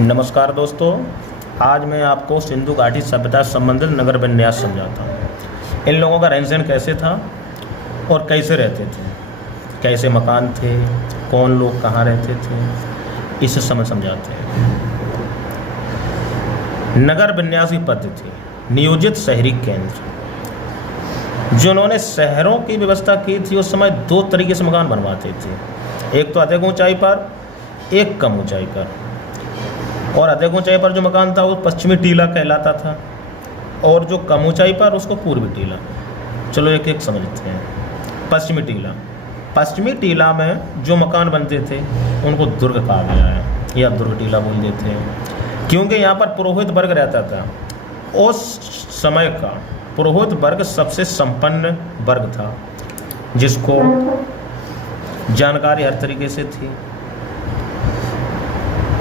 नमस्कार दोस्तों, आज मैं आपको सिंधु घाटी सभ्यता से संबंधित नगर विन्यास समझाता हूँ। इन लोगों का रहन सहन कैसे था और कैसे रहते थे, कैसे मकान थे, कौन लोग कहाँ रहते थे, इस समय समझाते हैं। नगर विन्यास की पद्धति, नियोजित शहरी केंद्र। जिन्होंने शहरों की व्यवस्था की थी उस समय दो तरीके से मकान बनवाते थे, एक तो अधिक ऊंचाई पर, एक कम ऊंचाई पर। और अधिक ऊंचाई पर जो मकान था वो पश्चिमी टीला कहलाता था, और जो कम ऊंचाई पर उसको पूर्वी टीला। चलो एक एक समझते हैं। पश्चिमी टीला, पश्चिमी टीला में जो मकान बनते थे उनको दुर्ग कहा गया है, या दुर्ग टीला बोल देते हैं, क्योंकि यहाँ पर पुरोहित वर्ग रहता था। उस समय का पुरोहित वर्ग सबसे संपन्न वर्ग था, जिसको जानकारी हर तरीके से थी।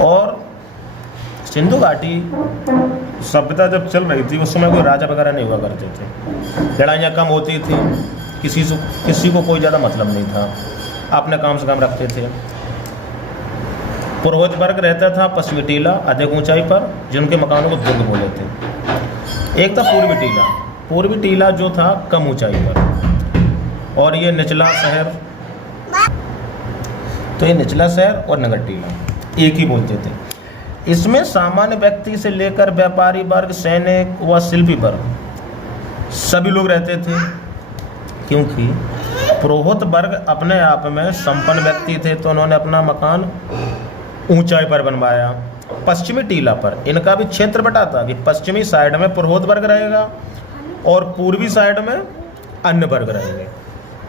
और सिंधु घाटी सभ्यता जब चल रही थी उस समय कोई राजा वगैरह नहीं हुआ करते थे, लड़ाइयाँ कम होती थी, किसी को कोई ज़्यादा मतलब नहीं था, अपने काम से काम रखते थे। पुरोहित वर्ग रहता था पश्चिमी टीला अधिक ऊंचाई पर, जिनके मकानों को दुर्ग बोले थे। एक था पूर्वी टीला, पूर्वी टीला जो था कम ऊंचाई पर, और ये निचला शहर, तो ये निचला शहर और नगर टीला एक ही बोलते थे। इसमें सामान्य व्यक्ति से लेकर व्यापारी वर्ग, सैनिक व शिल्पी वर्ग सभी लोग रहते थे, क्योंकि पुरोहित वर्ग अपने आप में संपन्न व्यक्ति थे, तो उन्होंने अपना मकान ऊंचाई पर बनवाया। पश्चिमी टीला पर इनका भी क्षेत्र बटा था कि पश्चिमी साइड में पुरोहित वर्ग रहेगा और पूर्वी साइड में अन्य वर्ग रहेंगे।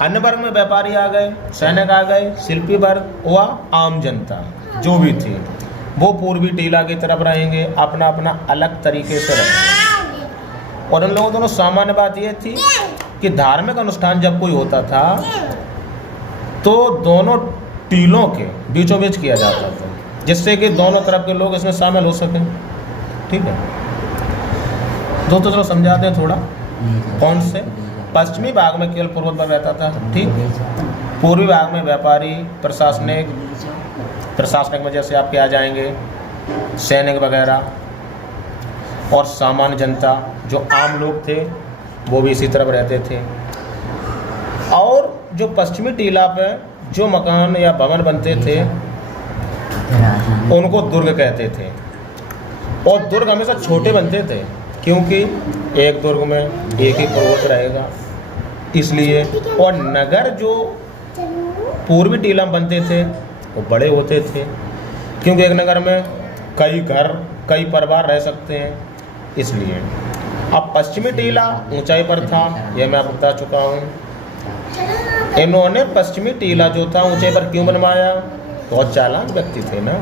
अन्य वर्ग में व्यापारी आ गए, सैनिक आ गए, शिल्पी वर्ग व आम जनता जो भी थी वो पूर्वी टीला की तरफ रहेंगे, अपना अपना अलग तरीके से रहेंगे। और उन लोगों दोनों सामान्य बात यह थी कि धार्मिक अनुष्ठान जब कोई होता था तो दोनों टीलों के बीचों बीच किया जाता था, जिससे कि दोनों तरफ के लोग इसमें शामिल हो सकें। ठीक है दोस्तों, चलो समझाते हैं थोड़ा। कौन से? पश्चिमी भाग में केवल पुरोहित वर्ग रहता था, ठीक। पूर्वी भाग में व्यापारी, प्रशासनिक में जैसे आपके आ जाएंगे सैनिक वगैरह, और सामान्य जनता जो आम लोग थे वो भी इसी तरफ रहते थे। और जो पश्चिमी टीला पे जो मकान या भवन बनते थे उनको दुर्ग कहते थे, और दुर्ग हमेशा छोटे बनते थे, क्योंकि एक दुर्ग में एक ही पुरोहित रहेगा इसलिए। और नगर जो पूर्वी टीला में बनते थे वो बड़े होते थे, क्योंकि एक नगर में कई घर, कई परिवार रह सकते हैं, इसलिए। अब पश्चिमी टीला ऊंचाई पर था, यह मैं आपको बता चुका हूँ। इन्होंने पश्चिमी टीला जो था ऊंचाई पर क्यों बनवाया? बहुत चालाक व्यक्ति थे ना,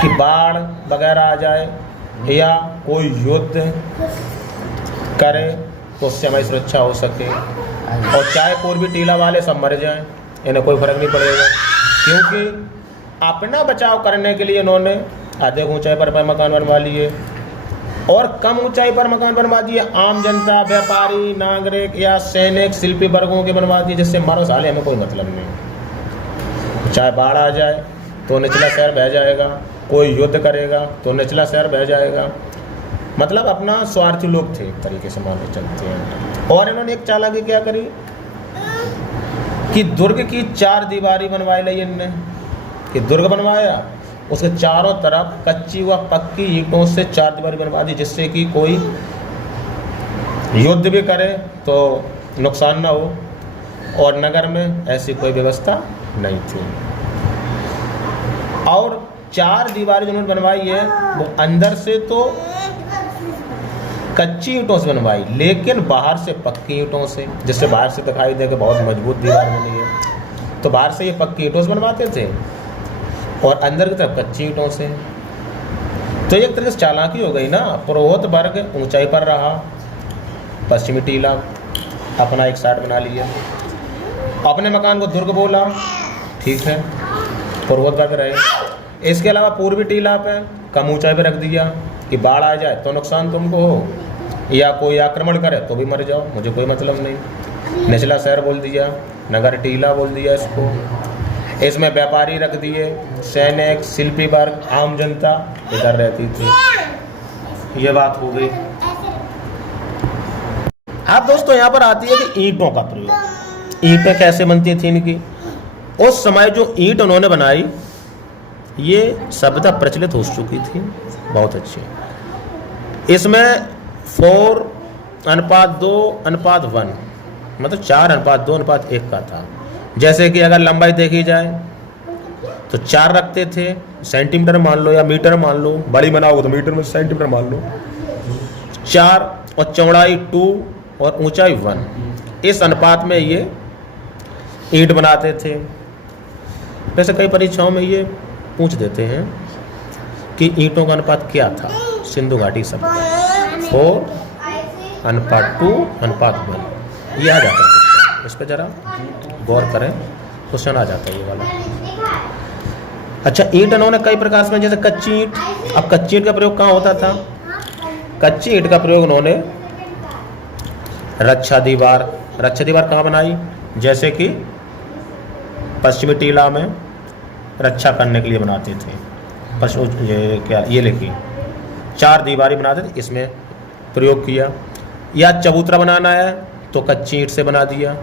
कि बाढ़ वगैरह आ जाए या कोई युद्ध करे तो उससे हमारी सुरक्षा हो सके, और चाहे पूर्वी टीला वाले सब मर जाएं, इन्हें कोई फर्क नहीं पड़ेगा, क्योंकि अपना बचाव करने के लिए इन्होंने अधिक ऊंचाई पर मकान बनवा लिए और कम ऊंचाई पर मकान बनवा दिए आम जनता, व्यापारी, नागरिक या सैनिक, शिल्पी वर्गों के बनवा दिए, जिससे हमारा साले हमें कोई मतलब नहीं। चाहे बाढ़ आ जाए तो निचला शहर बह जाएगा, कोई युद्ध करेगा तो निचला शहर बह जाएगा। मतलब अपना स्वार्थी लोग थे, एक तरीके से मान के चलते हैं। और इन्होंने एक चालाकी क्या करी कि दुर्ग की 4 दीवारी बनवाई ली इनने, कि दुर्ग बनवाया, उसके चारों तरफ कच्ची व पक्की ईंटों से 4 दीवारी बनवा दी, जिससे कि कोई युद्ध भी करे तो नुकसान ना हो। और नगर में ऐसी कोई व्यवस्था नहीं थी। और 4 दीवारी जिन्होंने बनवाई है वो अंदर से तो कच्ची ईंटों से बनवाई, लेकिन बाहर से पक्की ईंटों से, जिससे बाहर से दिखाई दे कि बहुत मजबूत दीवार बनी है। तो बाहर से ये पक्की ईंटों से बनवाते थे और अंदर की तरफ कच्ची ईंटों से। तो एक तरह से चालाकी हो गई ना। पुरोहित वर्ग ऊंचाई पर रहा, पश्चिमी टीला अपना एक साइड बना लिया, अपने मकान को दुर्ग बोला, ठीक है, पुरोहित वर्ग रहे। इसके अलावा पूर्वी टीला पे कम ऊंचाई पर रख दिया कि बाढ़ आ जाए तो नुकसान तुमको हो, या कोई आक्रमण करे तो भी मर जाओ, मुझे कोई मतलब नहीं। निचला शहर बोल दिया, नगर टीला बोल दिया इसको। इसमें व्यापारी रख दिए, सैनिक, शिल्पी वर्ग, आम जनता इधर रहती थी। ये बात हो गई। अब दोस्तों यहाँ पर आती है कि ईंटों का प्रयोग। ईंटें कैसे बनती थी इनकी? उस समय जो ईंट उन्होंने बनाई ये सभ्यता प्रचलित हो चुकी थी, बहुत अच्छी। इसमें 4:2:1 मतलब 4:2:1 का था। जैसे कि अगर लंबाई देखी जाए तो 4 रखते थे, सेंटीमीटर मान लो या मीटर मान लो, बड़ी बनाओगे तो मीटर में सेंटीमीटर मान लो, 4 और चौड़ाई 2 और ऊंचाई 1, इस अनुपात में ये ईंट बनाते थे। वैसे कई परीक्षाओं में ये पूछ देते हैं कि ईंटों का अनुपात क्या था सिंधु घाटी सभ्यता, 4:2:1, ये आ जाता है। इस पर जरा गौर करें, क्वेश्चन आ जाता है ये वाला। अच्छा, ईंट इन्होंने कई प्रकार से, जैसे कच्ची ईंट। अब कच्ची ईंट का प्रयोग कहाँ होता था? कच्ची ईंट का प्रयोग उन्होंने रक्षा दीवार कहाँ बनाई? जैसे कि पश्चिमी टीला में रक्षा करने के लिए बनाते थे। ये लिखी 4 दीवारें बनाते थे, इसमें प्रयोग किया। या चबूतरा बनाना है तो कच्ची ईंट से बना दिया,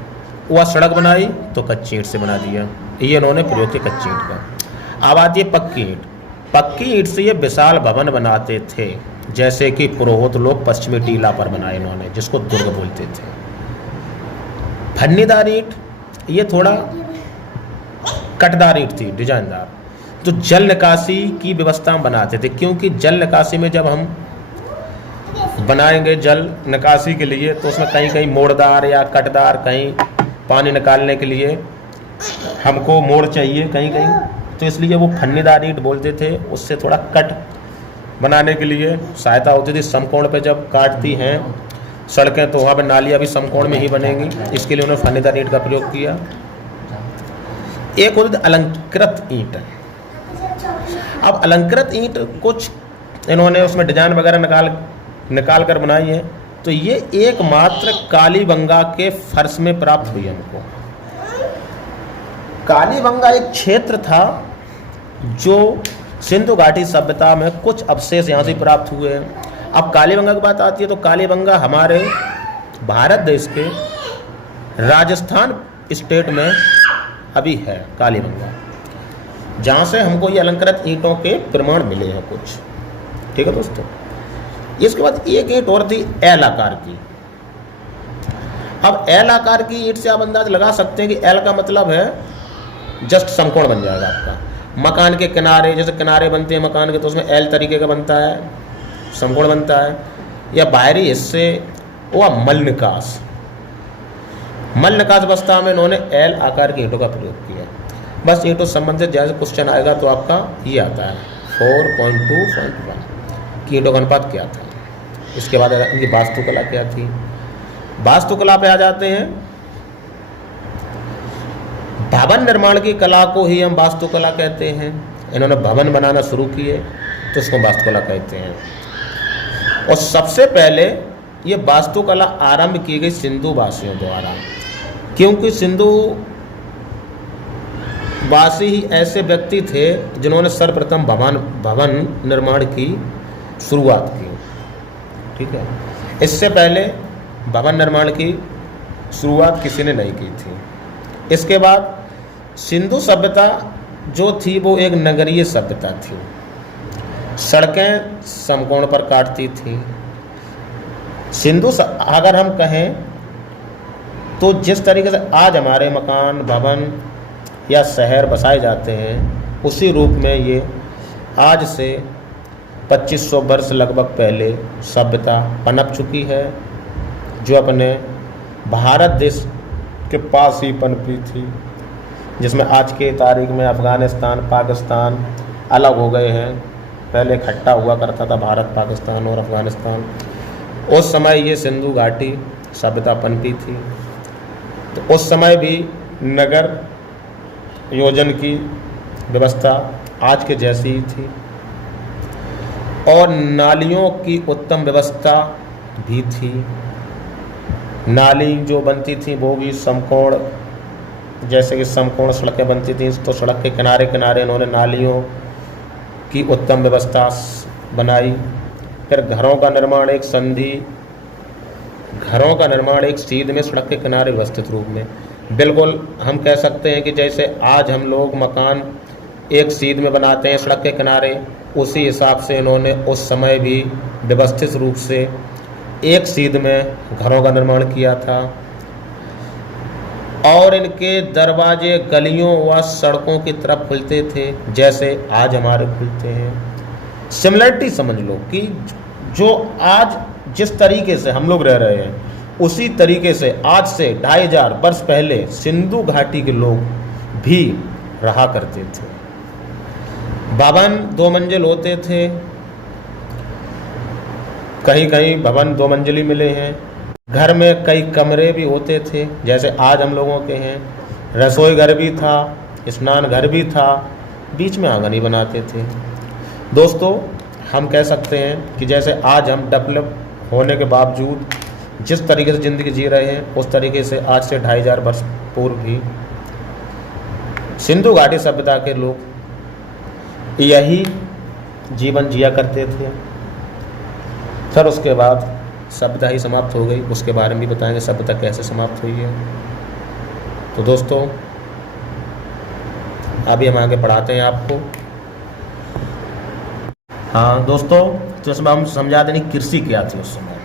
वह सड़क बनाई तो कच्ची ईंट से बना दिया। ये इन्होंने प्रयोग किया कच्ची ईंट का। अब आती है पक्की ईंट। पक्की ईंट से ये विशाल भवन बनाते थे, जैसे कि पुरोहित लोग पश्चिमी टीला पर बनाए इन्होंने, जिसको दुर्ग बोलते थे। फन्नीदार ईंट, ये थोड़ा कटदार ईंट थी, डिजाइनदार, तो जल निकासी की व्यवस्था हम बनाते थे। क्योंकि जल निकासी में जब हम बनाएंगे जल निकासी के लिए तो उसमें कहीं कहीं मोड़दार या कटदार, कहीं पानी निकालने के लिए हमको मोड़ चाहिए कहीं कहीं, तो इसलिए वो फन्नीदार ईंट बोलते थे। उससे थोड़ा कट बनाने के लिए सहायता होती थी। समकोण पे जब काटती हैं सड़कें तो वहाँ पे नालियाँ भी समकोण में ही बनेंगी, इसके लिए उन्होंने फन्नीदार ईंट का प्रयोग किया। एक होती थी अलंकृत ईंट। अब अलंकृत ईंट कुछ इन्होंने उसमें डिजाइन वगैरह निकाल कर बनाई है, तो ये एकमात्र कालीबंगा के फर्श में प्राप्त हुई हमको। कालीबंगा एक क्षेत्र था जो सिंधु घाटी सभ्यता में कुछ अवशेष यहाँ से प्राप्त हुए हैं। अब कालीबंगा की बात आती है तो कालीबंगा हमारे भारत देश के राजस्थान स्टेट में अभी है कालीबंगा, जहाँ से हमको ये अलंकृत ईंटों के प्रमाण मिले हैं कुछ। ठीक है दोस्तों, इसके बाद एक ईंट और थी एल आकार की। अब एल आकार की ईंट से आप अंदाज लगा सकते हैं कि एल का मतलब है जस्ट समकोण बन जाएगा आपका। मकान के किनारे, जैसे किनारे बनते हैं मकान के, तो उसमें एल तरीके का बनता है, समकोण बनता है। या बाहरी हिस्से वो मल निकास अवस्था में इन्होंने एल आकार की ईंटों का प्रयोग किया। बस ईंटों से संबंधित जैसे क्वेश्चन आएगा तो आपका ये आता है 4.2.1 की ईंटों का अनुपात क्या था। इसके बाद इनकी वास्तुकला क्या थी। वास्तुकला पे आ जाते हैं। भवन निर्माण की कला को ही हम वास्तुकला कहते हैं। इन्होंने भवन बनाना शुरू किए तो इसको वास्तुकला कहते हैं। और सबसे पहले ये वास्तुकला आरंभ की गई सिंधु वासियों द्वारा, क्योंकि सिंधु वासी ही ऐसे व्यक्ति थे जिन्होंने सर्वप्रथम भवन निर्माण की शुरुआत की। ठीक है, इससे पहले भवन निर्माण की शुरुआत किसी ने नहीं की थी। इसके बाद सिंधु सभ्यता जो थी वो एक नगरीय सभ्यता थी। सड़कें समकोण पर काटती थी। सिंधु अगर हम कहें तो जिस तरीके से आज हमारे मकान, भवन या शहर बसाए जाते हैं, उसी रूप में ये आज से 2500 वर्ष लगभग पहले सभ्यता पनप चुकी है, जो अपने भारत देश के पास ही पनपी थी, जिसमें आज के तारीख में अफ़गानिस्तान, पाकिस्तान अलग हो गए हैं। पहले इकट्ठा हुआ करता था भारत, पाकिस्तान और अफ़गानिस्तान। उस समय ये सिंधु घाटी सभ्यता पनपी थी। तो उस समय भी नगर योजन की व्यवस्था आज के जैसी ही थी और नालियों की उत्तम व्यवस्था भी थी। नाली जो बनती थी वो भी समकोण जैसे कि समकोण सड़कें बनती थीं, तो सड़क के किनारे किनारे इन्होंने नालियों की उत्तम व्यवस्था बनाई। फिर घरों का निर्माण एक सीध में सड़क के किनारे व्यवस्थित रूप में। बिल्कुल हम कह सकते हैं कि जैसे आज हम लोग मकान एक सीध में बनाते हैं सड़क के किनारे, उसी हिसाब से इन्होंने उस समय भी व्यवस्थित रूप से एक सीध में घरों का निर्माण किया था। और इनके दरवाजे गलियों व सड़कों की तरफ खुलते थे जैसे आज हमारे खुलते हैं। सिमिलरिटी समझ लो कि जो आज जिस तरीके से हम लोग रह रहे हैं, उसी तरीके से आज से 2500 वर्ष पहले सिंधु घाटी के लोग भी रहा करते थे। भवन 2 मंजिल होते थे, कहीं कहीं भवन 2 मंजिली मिले हैं। घर में कई कमरे भी होते थे जैसे आज हम लोगों के हैं। रसोई घर भी था, स्नान घर भी था, बीच में आंगन ही बनाते थे। दोस्तों हम कह सकते हैं कि जैसे आज हम डेवलप होने के बावजूद जिस तरीके से ज़िंदगी जी रहे हैं, उस तरीके से आज से 2500 वर्ष पूर्व भी सिंधु घाटी सभ्यता के लोग यही जीवन जिया करते थे। फिर उसके बाद सभ्यता ही समाप्त हो गई, उसके बारे में भी बताएंगे सभ्यता कैसे समाप्त हुई है। तो दोस्तों अभी हम आगे पढ़ाते हैं आपको। हाँ दोस्तों, तो इसमें हम समझा दें कृषि क्या थी उस समय,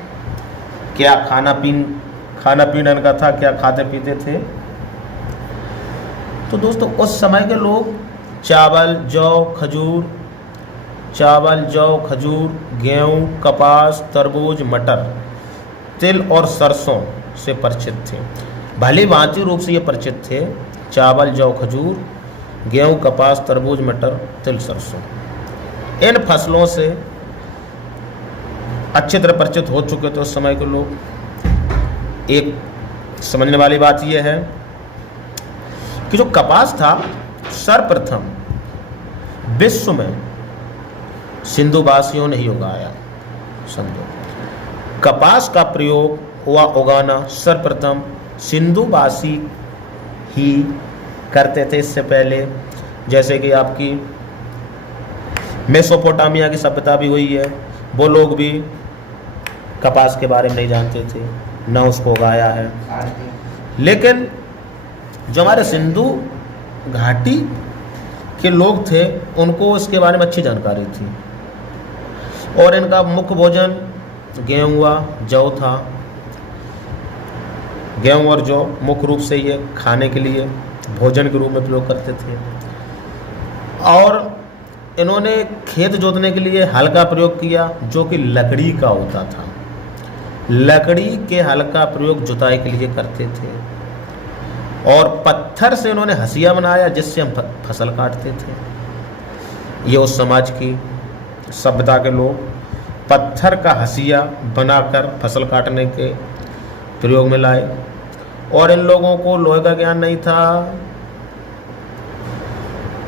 क्या खाना पीना इनका था, क्या खाते पीते थे। तो दोस्तों उस समय के लोग चावल जौ खजूर गेहूं कपास तरबूज मटर तिल और सरसों से परिचित थे। भली भांति रूप से ये परिचित थे। चावल जौ खजूर गेहूं कपास तरबूज मटर तिल सरसों, इन फसलों से अच्छी तरह परिचित हो चुके थे उस समय के लोग। एक समझने वाली बात यह है कि जो कपास था सर्वप्रथम विश्व में सिंधुवासियों ने ही उगाया। समझो, कपास का प्रयोग व उगाना सर्वप्रथम सिंधुवासी ही करते थे। इससे पहले जैसे कि आपकी मेसोपोटामिया की सभ्यता भी हुई है, वो लोग भी कपास के बारे में नहीं जानते थे, न उसको उगाया है। लेकिन जो हमारे सिंधु घाटी के लोग थे उनको इसके बारे में अच्छी जानकारी थी। और इनका मुख्य भोजन गेहूं व जौ था। गेहूं और जौ मुख्य रूप से ये खाने के लिए भोजन के रूप में प्रयोग करते थे। और इन्होंने खेत जोतने के लिए हल का प्रयोग किया जो कि लकड़ी का होता था। लकड़ी के हल का प्रयोग जुताई के लिए करते थे। और पत्थर से इन्होंने हसिया बनाया जिससे हम फसल काटते थे। ये उस समाज की सभ्यता के लोग पत्थर का हसिया बनाकर फसल काटने के प्रयोग में लाए। और इन लोगों को लोहे का ज्ञान नहीं था।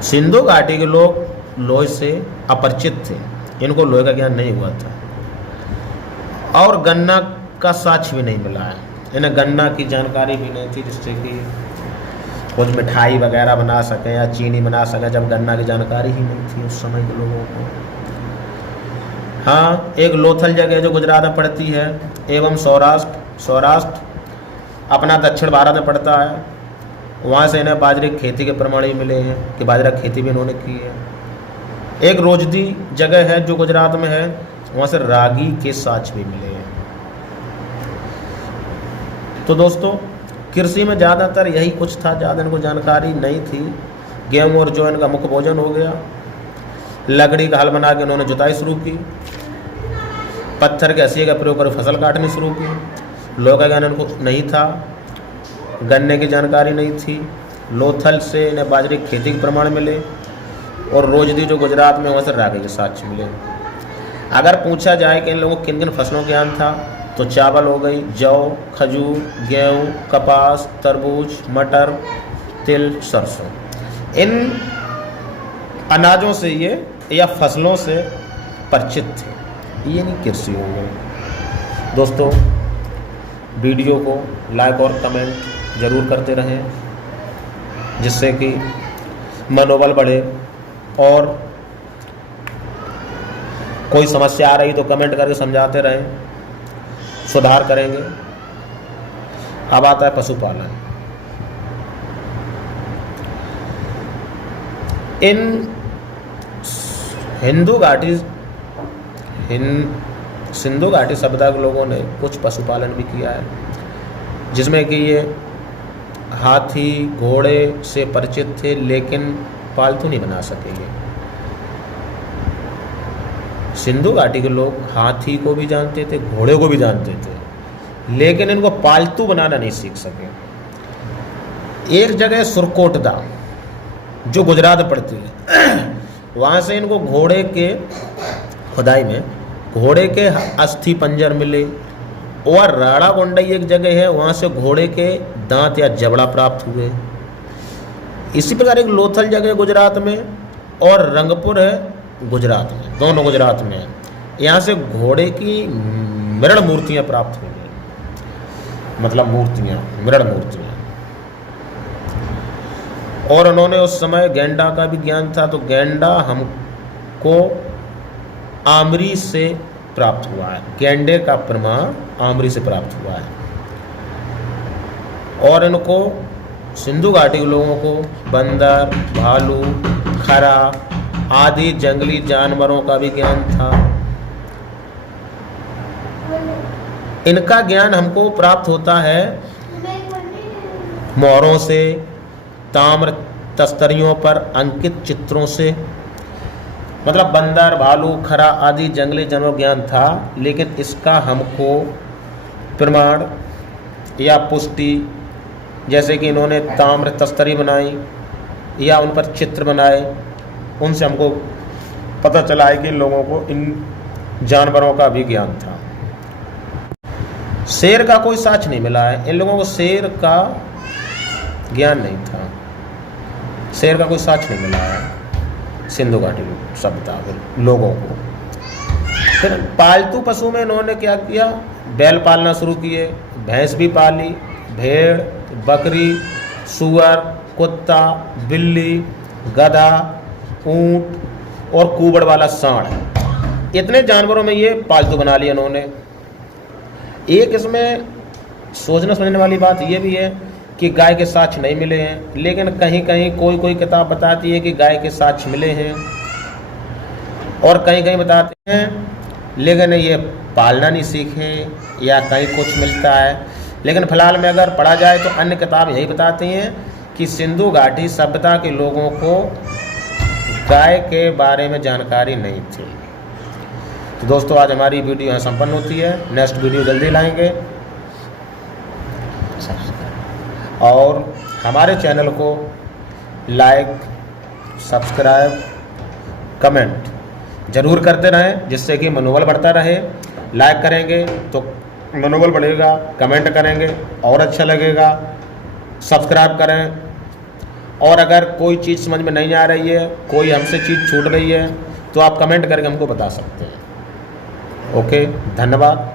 सिंधु घाटी के लोग लोहे से अपरिचित थे, इनको लोहे का ज्ञान नहीं हुआ था। और गन्ना का साक्ष्य भी नहीं मिला है, इन्हें गन्ना की जानकारी भी नहीं थी जिससे कि कुछ मिठाई वगैरह बना सकें या चीनी बना सकें, जब गन्ना की जानकारी ही नहीं थी उस समय के लोगों को। हाँ, एक लोथल जगह जो गुजरात में पड़ती है एवं सौराष्ट्र अपना दक्षिण भारत में पड़ता है, वहाँ से इन्हें बाजरे की खेती के प्रमाण भी मिले हैं कि बाजरा खेती भी इन्होंने की है। एक रोजदी जगह है जो गुजरात में है, वहाँ से रागी के साक्ष्य भी मिले हैं। तो दोस्तों कृषि में ज़्यादातर यही कुछ था, ज़्यादा इनको जानकारी नहीं थी। गेहूँ और जौ इनका मुख्य भोजन हो गया। लकड़ी का हल बना के उन्होंने जुताई शुरू की। पत्थर के हसिये का प्रयोग कर फसल काटनी शुरू की। लोहे का ज्ञान इनको नहीं था, गन्ने की जानकारी नहीं थी। लोथल से इन्हें बाजरे की खेती के प्रमाण मिले। और रोजदी जो गुजरात में वहाँ से रागी के साक्ष्य मिले। अगर पूछा जाए कि इन लोगों को किन किन फसलों का ज्ञान था, तो चावल हो गई, जौ खजूर गेहूँ कपास तरबूज मटर तिल सरसों, इन अनाजों से ये या फसलों से परिचित थे। ये नहीं कृषि हो गई। दोस्तों वीडियो को लाइक और कमेंट ज़रूर करते रहें। जिससे कि मनोबल बढ़े। और कोई समस्या आ रही तो कमेंट करके समझाते रहें, सुधार करेंगे। अब आता है पशुपालन। इन सिंधु घाटी सभ्यता के लोगों ने कुछ पशुपालन भी किया है, जिसमें कि ये हाथी घोड़े से परिचित थे, लेकिन पालतू नहीं बना सके। ये सिंधु घाटी के लोग हाथी को भी जानते थे, घोड़े को भी जानते थे, लेकिन इनको पालतू बनाना नहीं सीख सके। एक जगह सुरकोटदा जो गुजरात पड़ती है, वहाँ से इनको घोड़े के खुदाई में घोड़े के अस्थि पंजर मिले। और राड़ा गोंडई एक जगह है, वहाँ से घोड़े के दांत या जबड़ा प्राप्त हुए। इसी प्रकार एक लोथल जगह गुजरात में और रंगपुर है गुजरात में, दोनों गुजरात में है। यहाँ से घोड़े की मृण मूर्तियाँ प्राप्त हुई, मतलब मूर्तियाँ, मृण मूर्तियाँ। और उन्होंने उस समय गेंडा का भी ज्ञान था, तो गेंडा हमको आमरी से प्राप्त हुआ है। गेंडे का प्रमाण आमरी से प्राप्त हुआ है। और इनको सिंधु घाटी के लोगों को बंदर, भालू, खरा आदि जंगली जानवरों का भी ज्ञान था। इनका ज्ञान हमको प्राप्त होता है मोहरों से, ताम्र तस्तरियों पर अंकित चित्रों से। मतलब बंदर, भालू, खरा आदि जंगली जानवर ज्ञान था, लेकिन इसका हमको प्रमाण या पुष्टि, जैसे कि इन्होंने ताम्र तस्तरी बनाई या उन पर चित्र बनाए, उनसे हमको पता चला है कि इन लोगों को इन जानवरों का भी ज्ञान था। शेर का कोई साक्ष्य नहीं मिला है, इन लोगों को शेर का ज्ञान नहीं था। शेर का कोई साक्ष्य नहीं मिला है सिंधु घाटी सभ्यता के लोगों को। फिर पालतू पशु में इन्होंने क्या किया, बैल पालना शुरू किए, भैंस भी पाली, भेड़, बकरी, सूअर, कुत्ता, बिल्ली, गधा, ऊंट और कुबड़ वाला सांड। इतने जानवरों में ये पालतू बना लिया इन्होंने। एक इसमें सोचने समझने वाली बात ये भी है कि गाय के साक्ष्य नहीं मिले हैं, लेकिन कहीं कहीं कोई किताब बताती है कि गाय के साक्ष्य मिले हैं, और कहीं कहीं बताते हैं लेकिन ये पालना नहीं सीखे या कहीं कुछ मिलता है। लेकिन फिलहाल में अगर पढ़ा जाए तो अन्य किताब यही बताती हैं कि सिंधु घाटी सभ्यता के लोगों को गाय के बारे में जानकारी नहीं थी। तो दोस्तों, आज हमारी वीडियो यहाँ संपन्न होती है। नेक्स्ट वीडियो जल्दी लाएंगे। और हमारे चैनल को लाइक, सब्सक्राइब, कमेंट ज़रूर करते रहें, जिससे कि मनोबल बढ़ता रहे। लाइक करेंगे तो मनोबल बढ़ेगा, कमेंट करेंगे और अच्छा लगेगा, सब्सक्राइब करें। और अगर कोई चीज़ समझ में नहीं आ रही है, कोई हमसे चीज़ छूट रही है, तो आप कमेंट करके हमको बता सकते हैं। ओके, धन्यवाद।